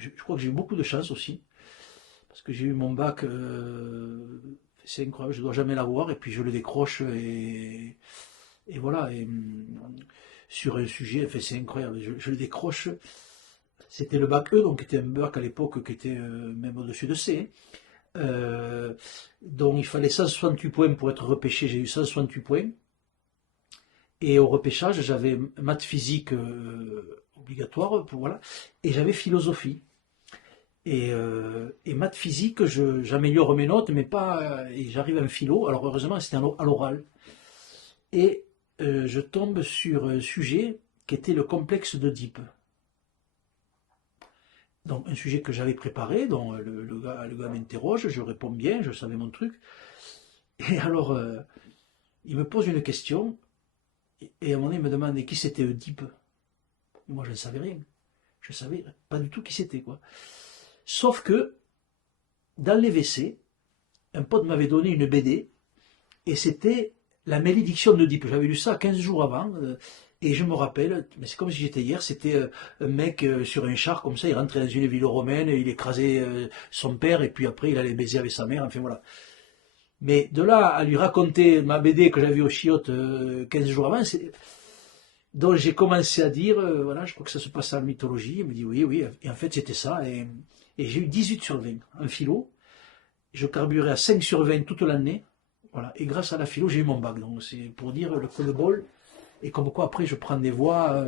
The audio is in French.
je crois que j'ai eu beaucoup de chance aussi, parce que j'ai eu mon bac, c'est incroyable, je ne dois jamais l'avoir, et puis je le décroche, et voilà, sur un sujet, enfin, c'est incroyable, je le décroche. C'était le bac E, donc qui était un bac à l'époque qui était même au-dessus de C. Donc il fallait 168 points pour être repêché, j'ai eu 168 points. Et au repêchage, j'avais maths physique obligatoire, voilà, et j'avais philosophie. Et maths physique, j'améliore mes notes, mais pas. Et j'arrive à un philo. Alors heureusement, c'était à l'oral. Et je tombe sur un sujet qui était le complexe d'Oedipe. Donc un sujet que j'avais préparé, dont le gars m'interroge, je réponds bien, je savais mon truc. Et alors, il me pose une question, et à un moment donné, il me demande qui c'était Oedipe. Moi, je ne savais rien. Je savais pas du tout qui c'était, quoi. Sauf que, dans les WC, un pote m'avait donné une BD, et c'était la malédiction d'Oedipe. J'avais lu ça 15 jours avant, et je me rappelle, mais c'est comme si j'étais hier, c'était un mec sur un char comme ça, il rentrait dans une ville romaine, il écrasait son père, et puis après il allait baiser avec sa mère, enfin voilà. Mais de là à lui raconter ma BD que j'avais vue au chiottes 15 jours avant, donc j'ai commencé à dire, voilà, je crois que ça se passe en mythologie, il me dit oui, oui, et en fait c'était ça, et j'ai eu 18 sur 20 en philo, je carburais à 5 sur 20 toute l'année, voilà, et grâce à la philo j'ai eu mon bac, donc c'est pour dire le coup de bol, et comme quoi après je prends des voies